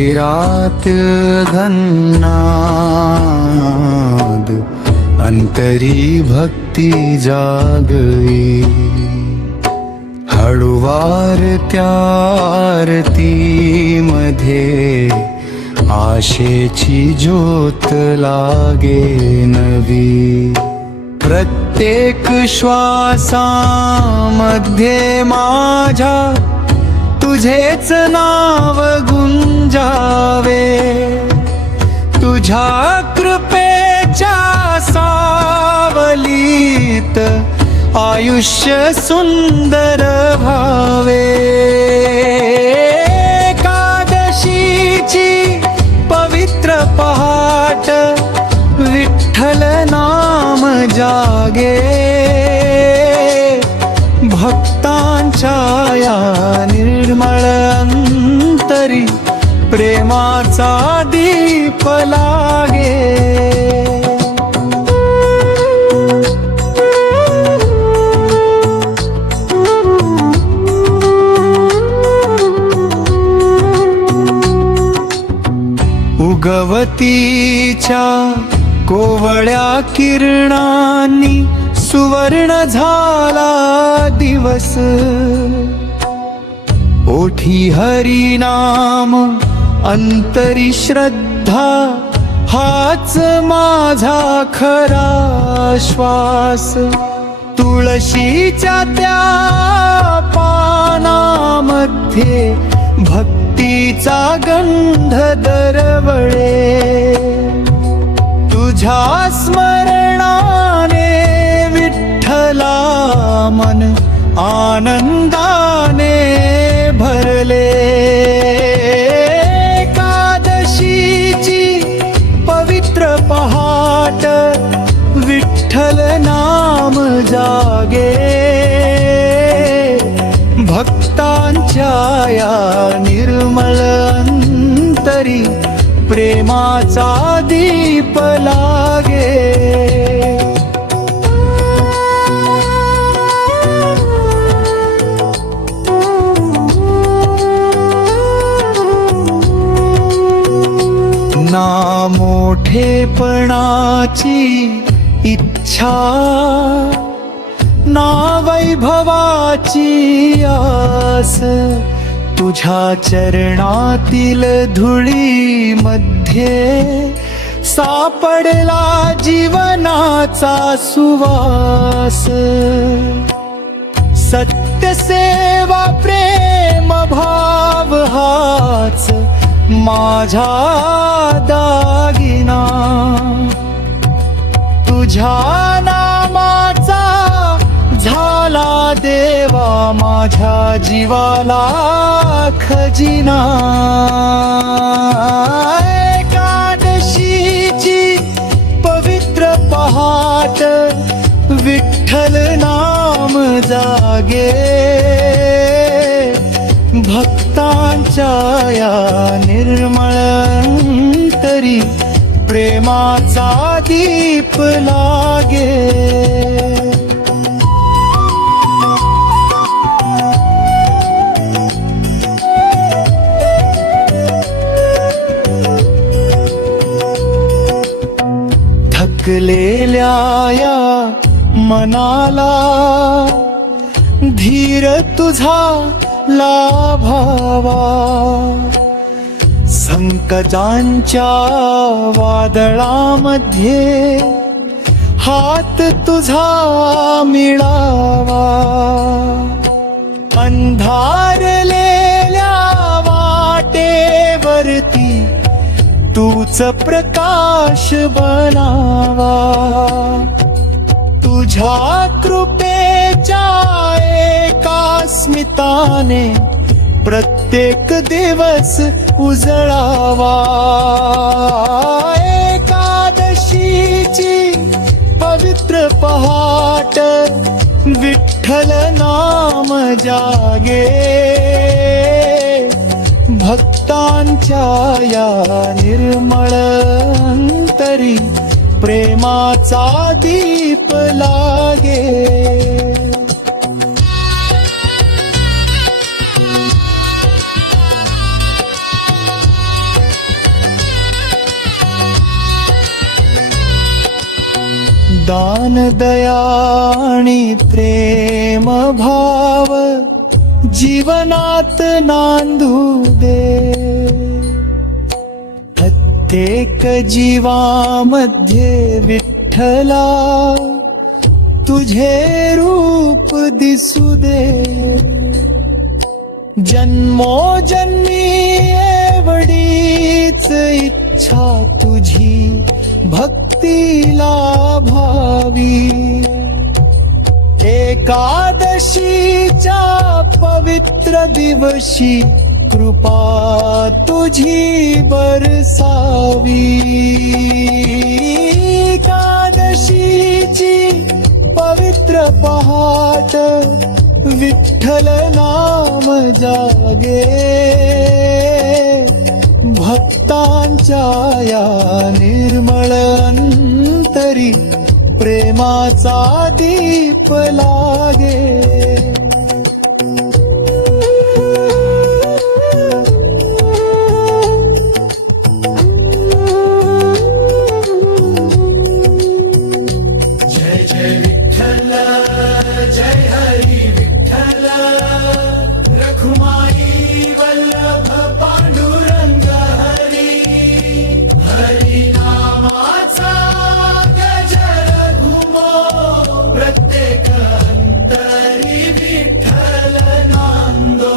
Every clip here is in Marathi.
मंदिरात घननाद अंतरी भक्ती जागई हळुवार त्या आरतीमध्ये आशेची ज्योत लागे नवी प्रत्येक श्वासामध्ये माझ्या तुझेच नाव गुंजावे तुझ्या कृपेच्या सावलीत आयुष्य सुंदर भावे एकादशीची पवित्र पहाट विठ्ठल नाम जागे भक्तांच्या या निर्मळ अंतरी प्रेमाचा दीप लागे उगवतीच्या कोवळ्या किरणांनी सुवर्ण झाला दिवस ओठी हरिनाम अंतरी श्रद्धा हाच माझा खरा श्वास तुळशीच्या त्या पानामध्ये भक्तीचा गंध दरवळे तुझ्या स्मरणाने विठ्ठला मन आनंदाने भरले एकादशीची पवित्र पहाट विठ्ठल नाम जागे भक्तांच्या या निर्मळ अंतरी प्रेमाचा दीप लागे ना मोठेपणाची इच्छा ना वैभवाची आस तुझ्या चरणातील धुळीमध्ये सापडला जीवनाचा सुवास सत्यसेवा प्रेम भाव हाच माझा दागिना तुझ्या नामाचा झाला देवा माझ्या जीवाला खजिना एकादशीची पवित्र पहाट विठ्ठल नाम जागे भक्तांच्या या निर्मळ अंतरी प्रेमाचा दीप लागे थकलेल्या या मनाला धीर तुझा लाभावा संकटांच्या वादळामध्ये हात तुझा मिळावा अंधारलेल्या वाटेवरती तूच प्रकाश बनावा तुझ्या कृपेच्या एका स्मिताने प्रत्येक दिवस उजळावा एकादशीची पवित्र पहाट विठ्ठल नाम जागे भक्तांच्या या निर्मळ अंतरी प्रेमाचा दीप लागे दान दया आणि प्रेम भाव जीवनात नांदू दे. प्रत्येक जीवामध्ये विठ्ठला तुझे रूप दिसू दे. जन्मोजन्मी एवढीच इच्छा तुझी भक्तीला भावी. एकादशीच्या पवित्र दिवशी कृपा तुझी बरसावी. एकादशीची पवित्र पहाट विठ्ठल नाम जागे. भक्तांच्या या निर्मळ अंतरी प्रेमाचा दीप लागे. जय जय विठ्ठल जय हरी विठ्ठल. रखुमाई वल्लभ पांडुरंग हरी. हरी नामाचा गजर घुमो प्रत्येक अंतरी विठ्ठल नांदो.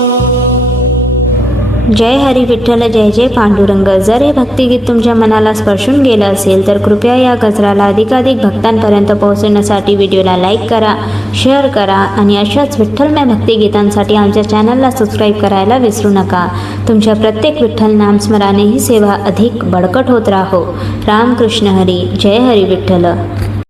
जय हरी विठ्ठल जय जय पांडुरंग. जर हे भक्तिगीत तुमच्या मनाला स्पर्शून गेलं असेल तर कृपया या गजराला अधिकाधिक भक्तांपर्यंत पोहोचवण्यासाठी व्हिडिओला लाईक करा, शेअर करा आणि अशाच विठ्ठलमय भक्तिगीतांसाठी आमच्या चॅनलला सबस्क्राईब करायला विसरू नका. तुमच्या प्रत्येक विठ्ठल नामस्मराने ही सेवा अधिक बळकट होत राहो. रामकृष्ण हरी. जय हरी विठ्ठल.